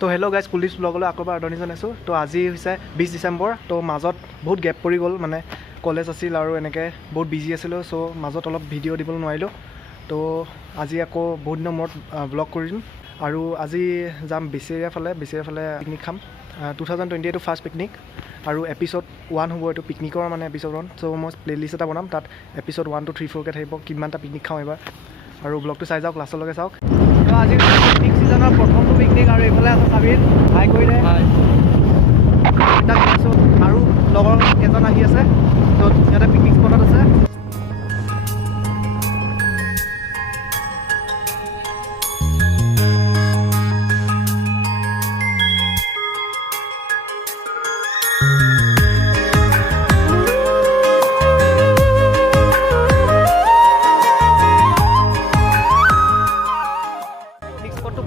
তো hello' guys, police ব্লগলৈ আকৌ এবাৰ আদৰণি জনাইছোঁ। তো আজি হৈছে 20 ডিচেম্বৰ। তো মাজত বহুত গেপ পৰি গ'ল, মানে কলেজ আছিল আৰু এনেকৈ বহুত বিজি আছিলোঁ। চ' মাজত অলপ ভিডিঅ' দিবলৈ নোৱাৰিলোঁ। তো আজি আকৌ বহুত দিনৰ মূৰত ব্লগ কৰিম। আৰু আজি যাম বেচেৰীয়া ফালে পিকনিক খাম। 2020 ফাৰ্ষ্ট পিকনিক আৰু এপিছড 1 হ'ব। এইটো পিকনিকৰ মানে এপিছড 1। চ' মই প্লে'লিষ্ট এটা বনাম, তাত এপিছড 1 to 3 4কৈ থাকিব, কিমানটা পিকনিক খাওঁ এইবাৰ। আৰু ব্লগটো চাই যাওক, লাষ্টলৈকে চাওক। তো আজি পিকনিক ছিজনৰ প্ৰথমটো পিকনিক, আৰু এইফালে আছে চাবিল হাই কৰি দে আৰু লগৰ কেইজন আহি আছে। তো সিহঁতে পিকনিক স্পটত আছে।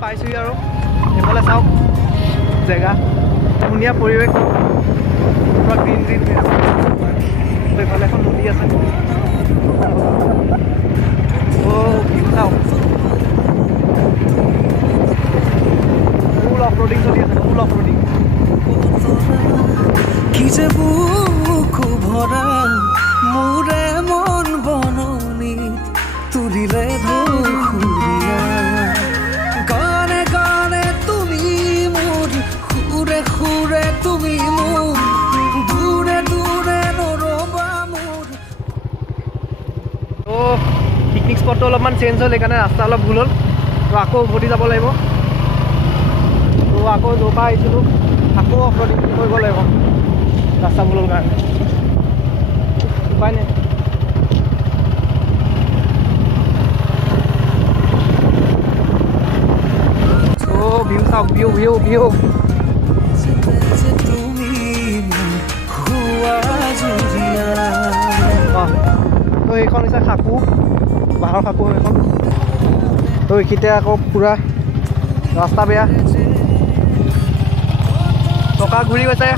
পাইছোঁহি আৰু এইফালে চাওক, জেগা ধুনীয়া পৰিৱেশ, পুৰা গ্ৰীণ গ্ৰীণ হৈ আছে। এইফালে এখন নদী আছে। চাওক, ফুল অফ ৰ'ডিং চলি আছে, ফুল অফ ৰ'ডিং। কি যে বুকু ভৰা মোৰে মন বননিত তুলিলে ধুৰীয়া গানে গানে তুমি মোৰ, সুৰে সুৰে তুমি মোৰ, দূৰে দূৰে নৰবা মোৰ। তো পিকনিক স্পটটো অলপমান চেঞ্জ হ'ল, সেইকাৰণে ৰাস্তা অলপ ভুল হ'ল। তো আকৌ উভতি যাব লাগিব। তো আকৌ য'ৰ পৰা আহিছিলোঁ আকৌ অফৰ'ডিং কৰিব লাগিব, ৰাস্তা ভুল হ'ল কাৰণে। উপায় নাই। ভিউ চাওক, ভিউ ভিউ ভিউ। তো এইখন হৈছে খাকু, বাঁহৰ খাকু এইখন। তো এইখিনিতে আকৌ পূৰা ৰাস্তা বেয়া, চকা ঘূৰি গৈছে,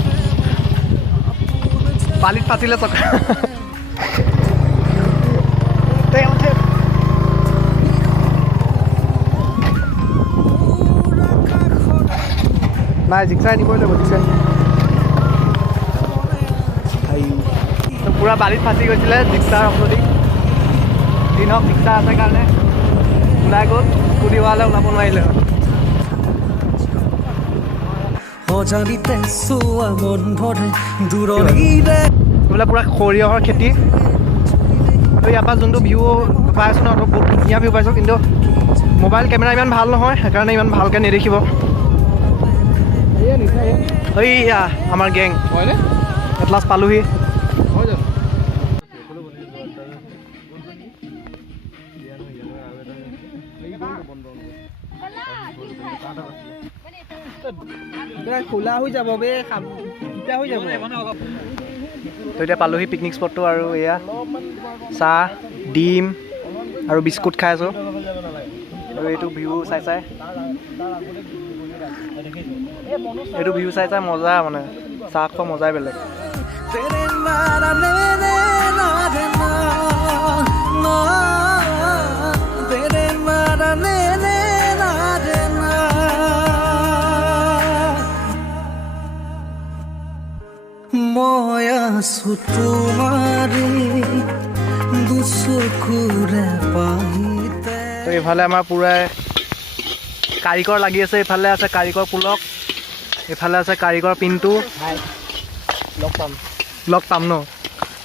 বালিত ফাটিলে চকা। নাই, জিক্সাৰ নিবই লাগিব, জিক্সাৰ পূৰা বালিত ফাঁচি গৈছিলে জিক্সাৰ অফৰদি। দিন হওক জিক্সাৰ আছে কাৰণে ওলাই গ'ল, স্কুটি হোৱালে ওলাব নোৱাৰিলে। বোলে পূৰা সৰিয়হৰ খেতি। তো ইয়াৰ পৰা যোনটো ভিউ পাই আছোঁ ন, বহুত ধুনীয়া ভিউ পাইছোঁ, কিন্তু মোবাইল কেমেৰা ইমান ভাল নহয়, সেইকাৰণে ইমান ভালকৈ নেদেখিব। এইয়া আমাৰ গেং এটলাছ পালোহি। খোলা হৈ যাব বে, হৈ যাব। তো এতিয়া পালোহি পিকনিক স্পটটো, আৰু এয়া চাহ, ডিম আৰু বিস্কুট খাই আছোঁ। আৰু এইটো ভিউ চাই চাই মজা, মানে চাহ খোৱা মজাই বেলেগ। মই আছো তোমাৰে দুচকুৰে পাহিতে। তো এইফালে আমাৰ পূৰা কাৰিকৰ লাগি আছে। এইফালে আছে কাৰিকৰ পুলক, এইফালে আছে কাৰিকৰ পিণ্টু। লগ পাম ন।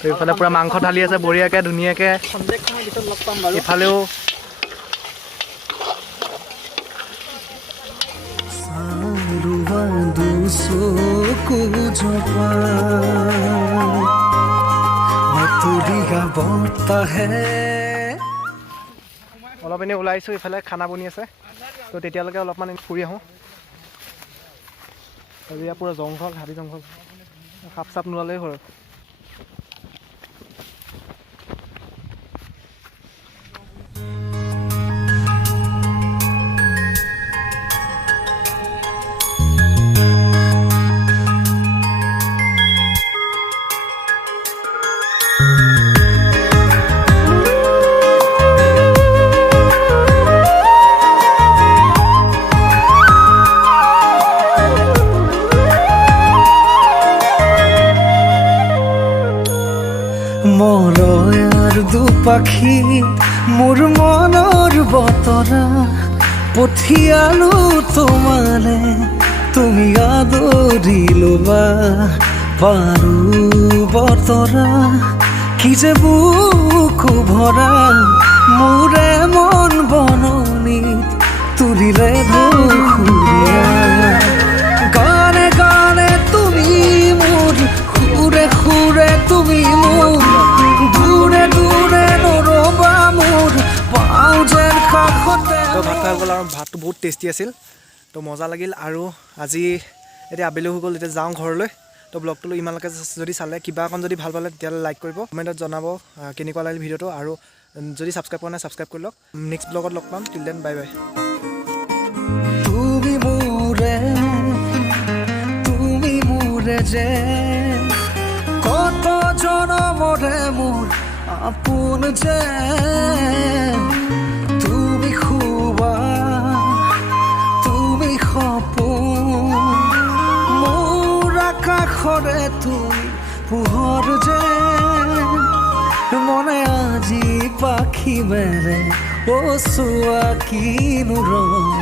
এইফালে পূৰা মাংস ঢালি আছে বঢ়িয়াকৈ ধুনীয়াকৈ। এইফালেও অলপ এনেই ওলাইছোঁ, এইফালে খানা বনি আছে। তো তেতিয়ালৈকে অলপমান ফুৰি আহোঁ। আৰু ইয়াৰ পূৰা জংঘল, হাবি জংঘল, সাপ চাপ নোলালেই হ'ল। পাখি মোৰ মনৰ বতৰা পঠিয়ালো তোমালে তুমি আদৰি ল'বা পাৰো বতৰা কি যে বুকু ভৰা মোৰে মন বননিত তুলিলে ধুসুৰীয়া গানে গানে তুমি মোৰ সুৰে সুৰে তুমি মোৰ দূৰে দূৰে নৰবা মোৰ পাওঁ যেন কাষতে তো ভাত খাই গ'ল আৰু ভাতটো বহুত টেষ্টি আছিল তো মজা লাগিল আৰু আজি এতিয়া আবেলি হৈ গ'ল এতিয়া যাওঁ ঘৰলৈ তো ব্লগটো ইমানলৈকে যদি চালে কিবা অকণ যদি ভাল পালে তেতিয়াহ'লে লাইক কৰিব কমেণ্টত জনাব কেনেকুৱা লাগিল ভিডিঅ'টো আৰু যদি ছাবস্ক্ৰাইব কৰা নাই ছাবস্ক্ৰাইব কৰি লওক নেক্সট ব্লগত লগ পাম টিল দেন বাই বাই তুমি মোৰে যে কত জনমৰে মোৰ আপোন যে তুমি খুবা তুমি সপোন মোৰ আকাশৰে তুমি পোহৰ যে মনে আজি পাখি মেলে ও চোৱা কিনো ৰং